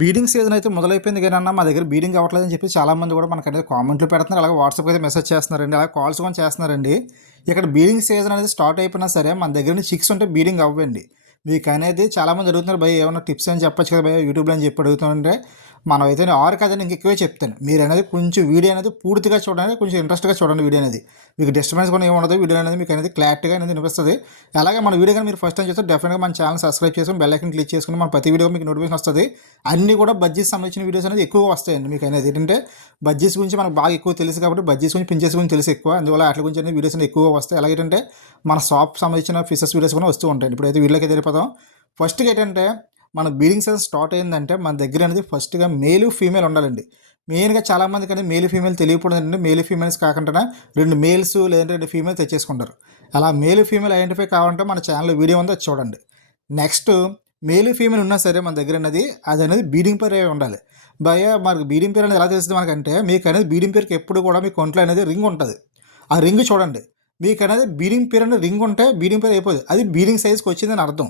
Beading season అయితే మొదలైపోయింది కానీ అన్న మా దగ్గర బీడింగ్ అవ్వట్లేదని చెప్పి చాలామంది కూడా మనకు అనేది కామెంట్లు పెడుతున్నారు. అలాగే వాట్సాప్ అయితే మెసేజ్ చేస్తున్నారండి. అలాగే కాల్స్ కూడా చేస్తున్నారండి. ఇక్కడ బీడింగ్ సీజన్ అనేది స్టార్ట్ అయిపోయినా సరే మన దగ్గర నుంచి చిక్స్ ఉంటే బీడింగ్ అవ్వండి. మీకు అనేది చాలామంది అడుగుతున్నారు భయ ఏమైనా టిప్స్ అని చెప్పచ్చు కదా భయ యూట్యూబ్లో అని చెప్పి అడుగుతుంటే మనం అయితే ఆరు కదండి ఇంక ఎక్కువే చెప్తాను. మీరు అనేది కొంచెం వీడియో అనేది పూర్తిగా చూడండి కొంచెం ఇంట్రెస్ట్గా చూడండి వీడియో అనేది. మీకు డిస్టర్బెన్స్ కూడా ఏముండదు వీడియో అనేది మీకు అనేది క్లారిటీగా అనేది వినిపిస్తుంది. అలాగే మన వీడియో కానీ మీరు ఫస్ట్ టైం చేస్తే డెఫినెట్గా మన ఛానల్ సబ్స్క్రైబ్ చేసుకుని బెల్ ఐకన్ క్లిక్ చేసుకుని మన ప్రతి వీడియో మీకు నోటిఫికేషన్ వస్తుంది. అన్ని కూడా బడ్జెట్ సంబంధించిన వీడియోస్ అనేది ఎక్కువగా వస్తాయండి మీకు అనేది. ఏంటంటే బడ్జెట్స్ గురించి మనకు బాగా ఎక్కువ తెలుసు కాబట్టి బడ్జెట్స్ గురించి పించెస్ గురించి తెలుసు ఎక్కువ. అందువల్ల వాటి గురించి అనేది వీడియోస్ అనేది ఎక్కువగా వస్తాయి. అలాగే ఏంటంటే మన షాప్ సంబంధించిన ఫిషెస్ వీడియోస్ కూడా వస్తూ ఉంటాయి. ఇప్పుడైతే వీడియోకి వెళ్ళిపోదాం. ఫస్ట్గా ఏంటంటే మన బీడింగ్ సీజన్ స్టార్ట్ అయిందంటే మన దగ్గర అనేది ఫస్ట్గా మేలు ఫీమేల్ ఉండాలండి. మెయిన్గా చాలామందికి అనేది మేలు ఫీమేల్ తెలియకూడదు అంటే మేలు ఫీమేల్స్ కాకుండా రెండు మేల్స్ లేదంటే రెండు ఫీమేల్ తెచ్చేసుకుంటారు. అలా మేలు ఫీమేల్ ఐడెంటిఫై కావాలంటే మన ఛానల్లో వీడియో ఉందో అది చూడండి. నెక్స్ట్ మేలు ఫీమేల్ ఉన్నా సరే మన దగ్గర అనేది అది అనేది బీడింగ్ పేరు ఉండాలి. భయ మనకు బీడింగ్ పేరు అనేది ఎలా తెలుస్తుంది మనకంటే మీకు అనేది బీడింగ్ పేరుకి ఎప్పుడు కూడా మీ కొంట్లో అనేది రింగ్ ఉంటుంది. ఆ రింగ్ చూడండి. మీకు అనేది బీడింగ్ పేరు అనేది రింగ్ ఉంటే బీడింగ్ పేరు అయిపోతుంది అది బీడింగ్ సైజ్కి వచ్చిందని అర్థం.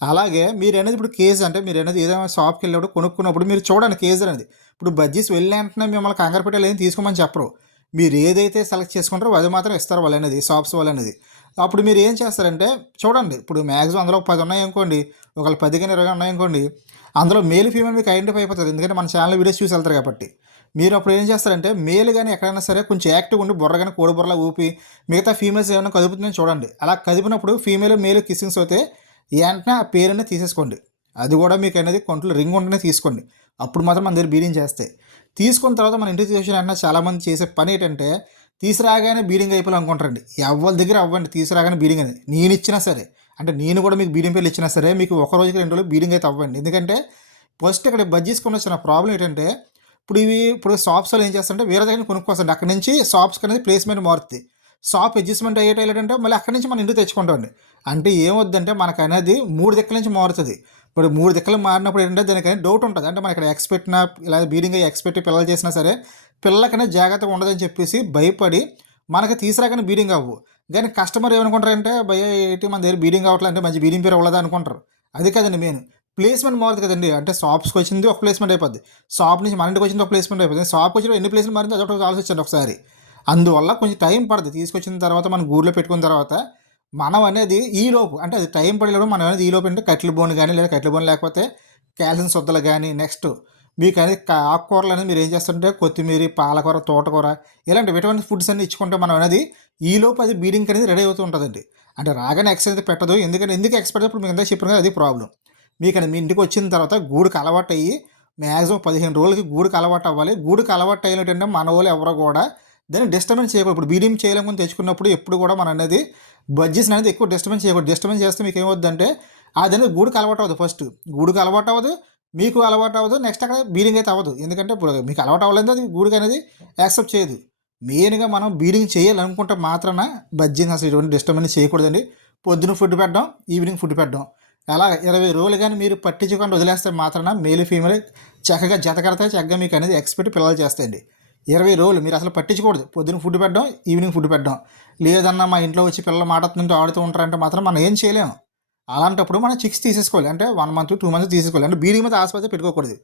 అలాగే మీరు అనేది ఇప్పుడు కేజ్ అంటే మీరు అనేది ఏదైనా షాప్కి వెళ్ళినప్పుడు కొనుక్కున్నప్పుడు మీరు చూడండి కేజ్ అనేది. ఇప్పుడు బజ్జీస్ వెళ్ళి వెంటనే మిమ్మల్ని కంగారు పెట్టాలి ఏం తీసుకోమని చెప్పరు. మీరు ఏదైతే సెలెక్ట్ చేసుకుంటారో అది మాత్రం ఇస్తారు వాళ్ళు అనేది షాప్స్ వాళ్ళు అనేది అప్పుడు మీరు ఏం చేస్తారంటే చూడండి ఇప్పుడు మ్యాక్సిమం అందులో పది ఉన్నాయనుకోండి ఒకళ్ళు పది కానీ ఇరవై ఉన్నాయనుకోండి అందులో మేల్ ఫీమేల్ మీకు ఐడెంటిఫై అయిపోతుంది. ఎందుకంటే మన ఛానల్ వీడియోస్ చూసి వెళ్తారు కాబట్టి. మీరు అప్పుడు ఏం చేస్తారంటే మేల్ కానీ ఎక్కడైనా సరే కొంచెం యాక్టివ్ ఉండి బుర్ర కానీ కోడి బుర్రలా ఊపి మిగతా ఫీమేల్స్ ఏమైనా కదుపుతుందని చూడండి. అలా కదిపినప్పుడు ఫీమేల్ మేల్ కిస్సింగ్స్ అయితే వెంటనే ఆ పేరుని తీసేసుకోండి. అది కూడా మీకు అనేది కొంట్లో రింగ్ ఉంటేనే తీసుకోండి. అప్పుడు మాత్రం మన దగ్గర బీడింగ్ చేస్తే తీసుకున్న తర్వాత మన ఇంటికి తీసుకుని అంటే చాలామంది చేసే పని ఏంటంటే తీసుకురాగానే బీడింగ్ అయిపోయి అనుకుంటారండి. ఎవరి దగ్గర అవ్వండి తీసుకురాగానే బీడింగ్ అనేది. నేను ఇచ్చినా సరే అంటే నేను కూడా మీకు బీడింగ్ పేర్లు ఇచ్చినా సరే మీకు ఒక రోజుకి రెండు రోజులు బీడింగ్ అయితే అవ్వండి. ఎందుకంటే ఫస్ట్ ఇక్కడ బడ్జెట్స్కొని వచ్చిన ప్రాబ్లం ఏంటంటే ఇప్పుడు ఇవి ఇప్పుడు షాప్స్లో ఏం చేస్తారంటే వేరే దగ్గర కొనుక్కోవచ్చండి అక్కడ నుంచి షాప్స్కి అనేది ప్లేస్మెంట్ మారుతుంది షాప్ అడ్జస్ట్మెంట్ అయ్యేట ఏంటంటే మళ్ళీ అక్కడి నుంచి మనం ఇంటికి తెచ్చుకుంటామండి. అంటే ఏమొద్దంటే మనకు అనేది మూడు దిక్కల నుంచి మారుతుంది. ఇప్పుడు మూడు దిక్కలు మారినప్పుడు ఏంటంటే దానికి డౌట్ ఉంటుంది. అంటే మన ఇక్కడ ఎక్స్పెక్ట్న ఇలా బీడింగ్ అయ్యి ఎక్స్పెక్ట్ పిల్లలు చేసినా సరే పిల్లలకనే జాగ్రత్తగా ఉండదని చెప్పేసి భయపడి మనకి తీసుకురాకనే బీడింగ్ అవ్వు. కానీ కస్టమర్ ఏమనుకుంటారంటే భయ ఏంటి మన దగ్గర బీడింగ్ అవ్వట్లే అంటే మంచి బీడింగ్ పేరు అవ్వలేదు అనుకుంటారు. అది కదండి మెయిన్ ప్లేస్మెంట్ మారుతుంది కదండి. అంటే షాప్స్కి వచ్చింది ఒక ప్లేస్మెంట్ అయిపోద్ది. షాప్ నుంచి మన ఇంటికి వచ్చింది ఒక ప్లేస్మెంట్ అయిపోతుంది షాప్కి వచ్చిన ఎన్ని ప్లేస్మెంట్ మారింది అదొకటి ఆలోచించండి ఒకసారి. అందువల్ల కొంచెం టైం పడుతుంది తీసుకొచ్చిన తర్వాత మనం గూడులో పెట్టుకున్న తర్వాత మనం అనేది ఈ లోపు అంటే అది టైం పడేటప్పుడు మనం అనేది ఈ లోపు అంటే కట్టెల బోన్ కానీ లేదా కట్టెల బోన్ లేకపోతే క్యాల్షియం శుద్ధలు కానీ నెక్స్ట్ మీకు అనేది ఆకుకూరలు అనేది మీరు ఏం చేస్తుంటే కొత్తిమీర పాలకూర తోటకూర ఇలాంటి విటమిన్ ఫుడ్స్ అన్ని ఇచ్చుకుంటే మనం అనేది ఈ లోపు అది బీడింగ్ అనేది రెడీ అవుతూ ఉంటుందండి. అంటే రాగానే ఎక్సైజ్ పెట్టదు. ఎందుకంటే ఎందుకు ఎక్స్పెక్ట్ ఇప్పుడు మీకు ఎంత చెప్పిన కదా అది ప్రాబ్లం మీకు అది మీ ఇంటికి వచ్చిన తర్వాత గూడుకు అలవాటు అయ్యి మ్యాక్సిమం పదిహేను రోజులకి గూడుకు అలవాటు అవ్వాలి. గూడుకు అలవాటు అయినట్టంటే మన వాళ్ళు ఎవరో కూడా దాన్ని డిస్టర్బెన్స్ చేయకూడదు. ఇప్పుడు బీడింగ్ చేయలేము తెచ్చుకున్నప్పుడు ఎప్పుడు కూడా మన అనేది బడ్జెట్స్ అనేది ఎక్కువ డిస్టర్బెన్స్ చేయకూడదు. డిస్టర్బెన్స్ చేస్తే మీకు ఏమవుద్దంటే అది అనేది గూడుకు అలవాటు అవ్వదు ఫస్ట్ గూడుకు అలవాటు అవ్వదు మీకు అలవాటు అవ్వదు నెక్స్ట్ అక్కడ బీడింగ్ అయితే అవ్వదు. ఎందుకంటే ఇప్పుడు మీకు అలవాటు అవ్వలేదు అది గూడుకు అనేది యాక్సెప్ట్ చేయదు. మెయిన్గా మనం బీడింగ్ చేయాలనుకుంటే మాత్రాన బడ్జెట్ అసలు ఇటువంటి డిస్టర్బెన్స్ చేయకూడదండి. పొద్దున ఫుడ్ పెట్టడం ఈవినింగ్ ఫుడ్ పెట్టడం. అలా ఇరవై రోజులు కానీ మీరు పట్టించకుండా వదిలేస్తే మాత్రాన మేలు ఫీమేల్ చక్కగా జతకడతాయి చక్కగా మీకు అనేది ఎక్స్పెక్ట్ పిల్లలు చేస్తాయండి. ఇరవై రోజులు. మీరు అసలు పట్టించకూడదు. పొద్దున్న ఫుడ్ పెట్టడం ఈవినింగ్ ఫుడ్ పెట్టడం. లేదన్నా మా ఇంట్లో వచ్చి పిల్లలు మాట్లాడుతుంటే ఆడుతూ ఉంటారంటే మాత్రం మనం ఏం చేయలేము. అలాంటప్పుడు మనం చిక్స్ తీసేసుకోవాలి. అంటే వన్ మంత్ టూ మంత్స్ తీసేసుకోవాలి. అంటే బీడింగ్ మీద ఆసుపత్రి పెట్టుకోకూడదు.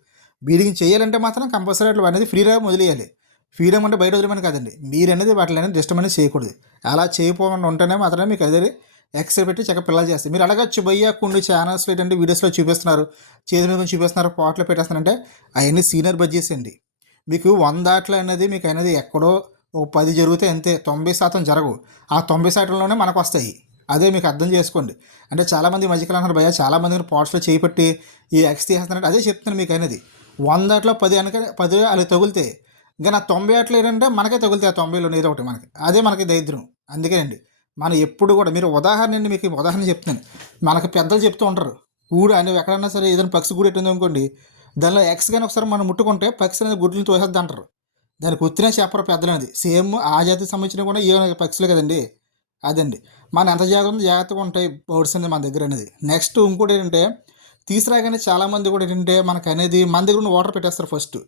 బీడింగ్ చేయాలంటే మాత్రం కంపల్సరీ అట్లా అనేది ఫ్రీగా వదిలేయాలి. ఫ్రీడమ్ అంటే బయట వదిలేమని కాదండి. మీరు అనేది వాటి అనేది డిస్టర్బ్ అనేది చేయకూడదు. అలా చేయకుండా ఉంటేనే మాత్రమే మీకు అదే ఎక్స్రే పెట్టి చక్క పిల్లలు చేస్తారు. మీరు అడగచ్చు భయ్య కొన్ని ఛానల్స్ ఏంటంటే వీడియోస్లో చూపిస్తున్నారు. చేతి మీద చూపిస్తున్నారు పాటలు పెట్టేస్తున్నారంటే అవన్నీ సీనియర్ బడ్జెస్ అండి. మీకు వంద ఆటలు అనేది మీకు అనేది ఎక్కడో ఒక పది జరిగితే అంతే తొంభై శాతం జరగవు. ఆ తొంభై శాతంలోనే మనకు వస్తాయి. అదే మీకు అర్థం చేసుకోండి. అంటే చాలామంది మధ్యకాలం అన్నారు భయ చాలామంది పాట్స్లో చేపట్టి ఈ ఎక్స్ తీసేస్తున్నారంటే అదే చెప్తున్నాను మీకు అనేది. వంద ఆటలో పది అనక పది అలా తగులితే ఇంకా నా తొంభై ఆటలు ఏంటంటే మనకే తగులుతాయి ఆ తొంభైలో ఏదో ఒకటి మనకి. అదే మనకి దరిద్రం. అందుకేనండి మనం ఎప్పుడు కూడా మీరు ఉదాహరణ అండి మీకు ఉదాహరణ చెప్తాను మనకు పెద్దలు చెప్తూ ఉంటారు గూడు అనేవి ఎక్కడన్నా సరే ఏదైనా పక్షి గూడు ఎట్టింది అనుకోండి దానిలో ఎక్స్ కానీ ఒకసారి మనం ముట్టుకుంటే పక్షి అనేది గుడ్లు తోసేద్ది అంటారు. దానికి ఉత్తినే చెప్పరు పెద్దలనేది. సేమ్ ఆ జాతికి సంబంధించిన కూడా ఏ పక్షులే కదండి. అదండి. మన ఎంత జాగ్రత్త జాగ్రత్తగా ఉంటాయి బర్డ్స్ అనేది మన దగ్గర అనేది. నెక్స్ట్ ఇంకోటి ఏంటంటే తీసుకురాగానే చాలామంది కూడా ఏంటంటే మనకు అనేది మన దగ్గర ఉన్న వాటర్ పెట్టేస్తారు ఫస్ట్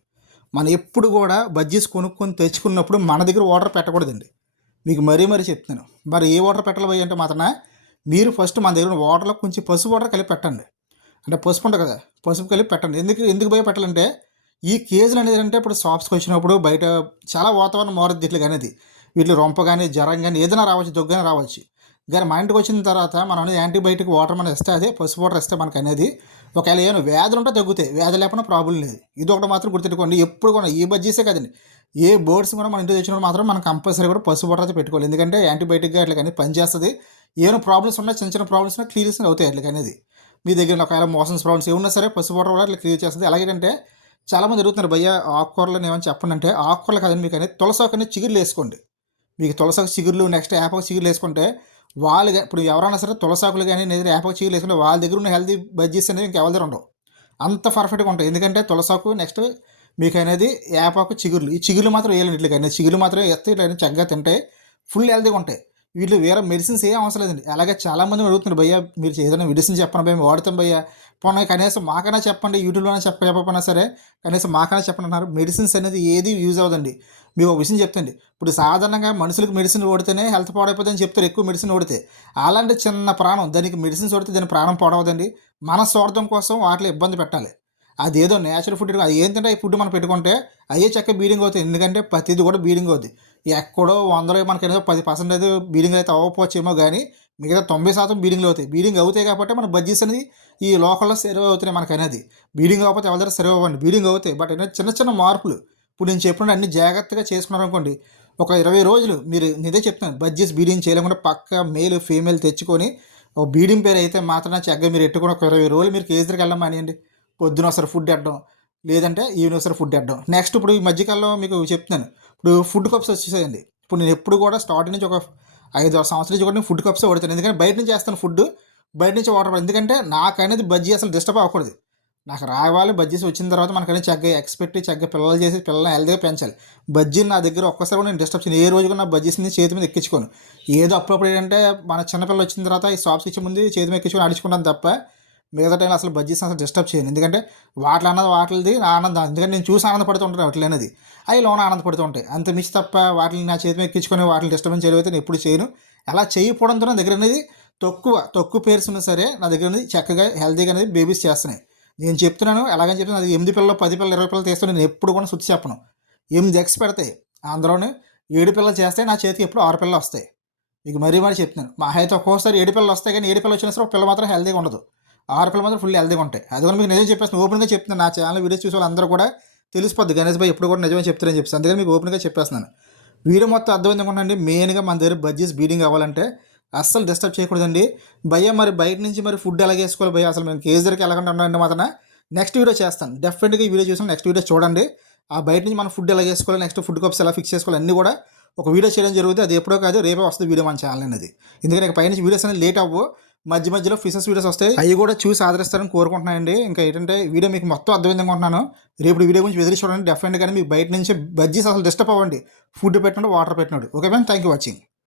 మనం ఎప్పుడు కూడా బజ్జీస్ కొనుక్కొని తెచ్చుకున్నప్పుడు మన దగ్గర వాటర్ పెట్టకూడదండి. మీకు మరీ మరీ చెప్తున్నాను. మరి ఏ వాటర్ పెట్టాలి అంటే మాత్రమే మీరు ఫస్ట్ మన దగ్గర ఉన్న వాటర్లో కొంచెం పసుపు వాటర్ కలిపి పెట్టండి. అంటే పసుపు ఉంటుంది కదా. పసుపు కలిపి పెట్టండి. ఎందుకు ఎందుకు పోయి పెట్టాలంటే ఈ కేజీలు అనేది అంటే ఇప్పుడు షాప్స్కి వచ్చినప్పుడు బయట చాలా వాతావరణం మారుద్ది ఇట్లా అనేది వీటిలో రొంప కానీ జ్వరం కానీ ఏదైనా రావచ్చు దగ్గర రావచ్చు. కానీ మా ఇంటికి వచ్చిన తర్వాత మనం అనేది యాంటీబయాటిక్ వాటర్ మనం ఇస్తే అదే పసుపు వాటర్ ఇస్తే మనకు అనేది ఒకవేళ ఏమైనా వ్యాధులు ఉంటే తగ్గుతాయి. వ్యాధి లేకుండా ప్రాబ్లం లేదు. ఇది ఒకటి మాత్రం గుర్తుపెట్టుకోండి. ఎప్పుడు కూడా ఈ బజ్జీసే కదండి. ఏ బర్డ్స్ కూడా మన ఇంటికి తెచ్చినప్పుడు మాత్రం మనం కంపల్సరీ కూడా పసుపు వాటర్ అయితే పెట్టుకోవాలి. ఎందుకంటే యాంటీబయాటిక్గా అట్లా కానీ పనిచేస్తుంది. ఏమైనా ప్రాబ్లమ్స్ ఉన్నా చిన్న చిన్న ప్రాబ్లమ్స్ ఉన్నా క్లియర్స్ అవుతాయి అట్లా అనేది మీ దగ్గర ఒకవేళ మోషన్స్ ప్రాబ్లమ్స్ ఏమున్నా సరే పసుపు వాటర్ కూడా అట్లా క్లియర్ చేస్తుంది. అలాగేంటే చాలామంది అడుగుతున్నారు భయ్య ఆకుకూరలు ఏమని చెప్పండి అంటే ఆకుకూరలు కదండి మీకు అనేది తులసాకు అనేది చిగురులు వేసుకోండి. మీకు తులసాకు చిగురులు నెక్స్ట్ యాపకు చిగురులు వేసుకుంటే వాళ్ళు ఇప్పుడు ఎవరైనా సరే తులసాకులు కానీ లేదా యాపకు చిగురులు వేసుకుంటే వాళ్ళ దగ్గర ఉన్న హెల్తీ బజ్జీస్ అనేవి ఇంకెవరి దగ్గర ఉండవు. అంత పర్ఫెక్ట్గా ఉంటాయి. ఎందుకంటే తులసాకు నెక్స్ట్ మీకు అనేది యాపాకు చిగురులు. ఈ చిగురులు మాత్రం వేయాలండి ఇట్లా కానీ చిగురులు మాత్రం వేస్తే ఇట్లా చక్కగా తింటే ఫుల్ హెల్తీగా ఉంటాయి. వీళ్ళు వేరే మెడిసిన్స్ ఏం అవసరం లేదండి. అలాగే చాలామంది అడుగుతున్నారు భయ్యా మీరు ఏదైనా మెడిసిన్ చెప్పండి భయ్య? వాడతాం భయ్యా. పోనీ కనీసం మాకైనా చెప్పండి యూట్యూబ్లోనే చెప్ప చెప్పకపోయినా సరే కనీసం మాకైనా చెప్పండి అన్నారు. మెడిసిన్స్ అనేది ఏది యూజ్ అవ్వదండి. మీకు ఒక విషయం చెప్తండి. ఇప్పుడు సాధారణంగా మనుషులకు మెడిసిన్ ఓడితేనే హెల్త్ పాడైపోతుందని చెప్తారు ఎక్కువ మెడిసిన్ ఓడితే అలాంటి చిన్న ప్రాణం దానికి మెడిసిన్స్ ఓడితే దాని ప్రాణం పాడవదండి. మన స్వార్థం కోసం వాటిలో ఇబ్బంది పెట్టాలి. అదేదో నేచురల్ ఫుడ్ అది ఏంటంటే ఈ ఫుడ్ మనం పెట్టుకుంటే అయ్యే చక్క బీడింగ్ అవుతుంది. ఎందుకంటే ప్రతిది కూడా బీడింగ్ అవుతుంది ఎక్కడో వందలో మనకి ఏదో పది పర్సెంట్ అయితే బీడింగ్ అయితే అవ్వకపోవచ్చేమో కానీ మిగతా తొంభై శాతం బీడింగ్లు అవుతాయి. బీడింగ్ అవుతాయి కాబట్టి మన బడ్జెట్స్ అనేది ఈ లోకల్లో సర్వ్ అవుతున్నాయి మనకు అనేది. బీడింగ్ అవ్వకపోతే ఎవరి దగ్గర సర్వ్ అవ్వండి. బీడింగ్ అవుతాయి. బట్ అనేది చిన్న చిన్న మార్పులు. ఇప్పుడు నేను చెప్పిన అన్ని జాగ్రత్తగా చేసుకున్నారు అనుకోండి ఒక ఇరవై రోజులు మీరు నేనే చెప్తాను బడ్జెట్స్ బీడింగ్ చేయలేకుండా పక్క మేల్ ఫీమేల్ తెచ్చుకొని ఒక బీడింగ్ పేరు అయితే మాత్రం చక్కగా మీరు ఎట్టుకుని ఒక ఇరవై రోజులు మీరు కేజీ దగ్గరికి వెళ్ళడం పొద్దున ఒకసారి ఫుడ్ వేయడం లేదంటే ఈవినింగ్ ఒకసారి ఫుడ్ వేయడం నెక్స్ట్ ఇప్పుడు ఈ మధ్యకాలంలో మీకు చెప్తున్నాను ఇప్పుడు ఫుడ్ కప్స్ వచ్చేసేయండి. ఇప్పుడు నేను ఎప్పుడు కూడా స్టార్టింగ్ నుంచి ఒక ఐదు ఆరు సంవత్సరాల నుంచి కూడా నేను ఫుడ్ కప్స్ వాడుతాను. ఎందుకంటే బయట నుంచి చేస్తాను ఫుడ్ బయట నుంచి వాటర్ ఎందుకంటే నాకు అనేది బజ్జీ అసలు డిస్టర్బ్ అవ్వకూడదు. నాకు రావాలి బజ్జీస్ వచ్చిన తర్వాత మనకనే చక్కగా ఎక్స్పెక్ట్ చక్కగా పిల్లలు చేసి పిల్లల్ని హెల్దీగా పెంచాలి. బజ్జీని నా దగ్గర ఒక్కసారి నేను డిస్టర్బ్ చేయను. ఏ రోజు కూడా నా బజ్జీస్ని చేతి మీద ఎక్కించుకోను. ఏదో అప్పుడప్పుడు ఏంటంటే మన చిన్నపిల్లలు వచ్చిన తర్వాత ఈ షాప్స్ ఇచ్చే ముందు చేతి మీద ఎక్కించుకొని అడుచుకుంటాను తప్ప మిగతా టైంలో అసలు బజ్జీస్ అసలు డిస్టర్బ్ చేయను. ఎందుకంటే వాటిలో అన్నది వాటిది నా ఆనందం. ఎందుకంటే నేను చూసి ఆనందపడుతూ వాటిలేనది అవి లోన ఆనందపడుతూ ఉంటాయి అంత మించి తప్ప వాటిని నా చేతి మీద ఎక్కించుకొని వాటిని డిస్టర్బెన్స్ చేయడం అయితే నేను ఎప్పుడు చేయను. అలా చేయకపోవడంతో నా దగ్గర అనేది తక్కువ తక్కువ పేర్స్ ఉన్నా సరే నా దగ్గర అనేది చక్కగా హెల్తీగా అనేది బేబీస్ చేస్తున్నాయి. నేను చెప్తున్నాను ఎలాగని చెప్తున్నాను అది ఎనిమిది పిల్లలు పది పిల్లలు ఇరవై పిల్లలు తీస్తాను నేను ఎప్పుడు కూడా శుద్ధి చెప్పను. ఎనిమిది ఎక్స్ పెడతాయి. అందులోనే ఏడు పిల్లలు చేస్తే నా చేతికి ఎప్పుడు ఆరు పిల్లలు వస్తాయి. మీకు మరీ మరీ చెప్తున్నాను. మా అయితే ఒక్కోసారి ఏడు పిల్లలు వస్తాయి కానీ ఏడు పిల్లలు వచ్చిన సరే ఒక పిల్ల మాత్రం హెల్తీగా ఉండదు. ఆరు పిల్లలు మాత్రం ఫుల్ హెల్దీగా ఉంటాయి. అది కూడా మీకు నిజం చెప్పేస్తాను ఓపెన్గా చెప్తున్నాను నా ఛానల్ వీడియోస్ చూసే వాళ్ళందరూ కూడా తెలిసిపోద్ది. గణేష్ భాయ్ ఎప్పుడు కూడా నిజమే చెప్తారని చెప్పేసి. అందుకని మీకు ఓపెన్గా చెప్పేస్తున్నాను. వీడియో మొత్తం అర్థమైంది అనుకోండి మెయిన్గా మన దగ్గర బడ్జెస్ బీడింగ్ అవ్వాలంటే అస్సలు డిస్టర్బ్ చేయకూడదండి. భయ్య మరి బయట నుంచి మరి ఫుడ్ ఎలా చేసుకోవాలి భయ్య? అసలు మేము కేజీ దగ్గరికి వెళ్ళకుండా ఉండండి మాత్రం. నెక్స్ట్ వీడియో చేస్తాను. డెఫినెట్గా ఈ వీడియో చూసాను నెక్స్ట్ వీడియో చూడండి. ఆ బయట నుంచి మనం ఫుడ్ ఎలా చేసుకోవాలి నెక్స్ట్ ఫుడ్ కప్స్ ఎలా ఫిక్స్ చేసుకోవాలి? అన్నీ కూడా ఒక వీడియో చేయడం జరుగుతుంది. అది ఎప్పుడో కాదు రేపే వస్తుంది వీడియో మన ఛానల్ అనేది. ఎందుకంటే పైన పైనుంచి వీడియోస్ అనేది లేట్ అవ్వు. మధ్య మధ్యలో ఫిషెస్ వీడియోస్ వస్తాయి. అవి కూడా చూసి ఆదరిస్తారని కోరుకుంటున్నానండి. ఇంకా ఏంటంటే వీడియో మీకు మొత్తం అర్థమైంది అనుకుంటున్నాను. రేపు వీడియో గురించి ఎదురు చూడండి. డెఫినెట్గా మీకు బయట నుంచి బజ్జీస్ అసలు డిస్టర్బ్ అవ్వండి. ఫుడ్ పెట్టినాడు వాటర్ పెట్టినాడు. Okay ma'am thank you watching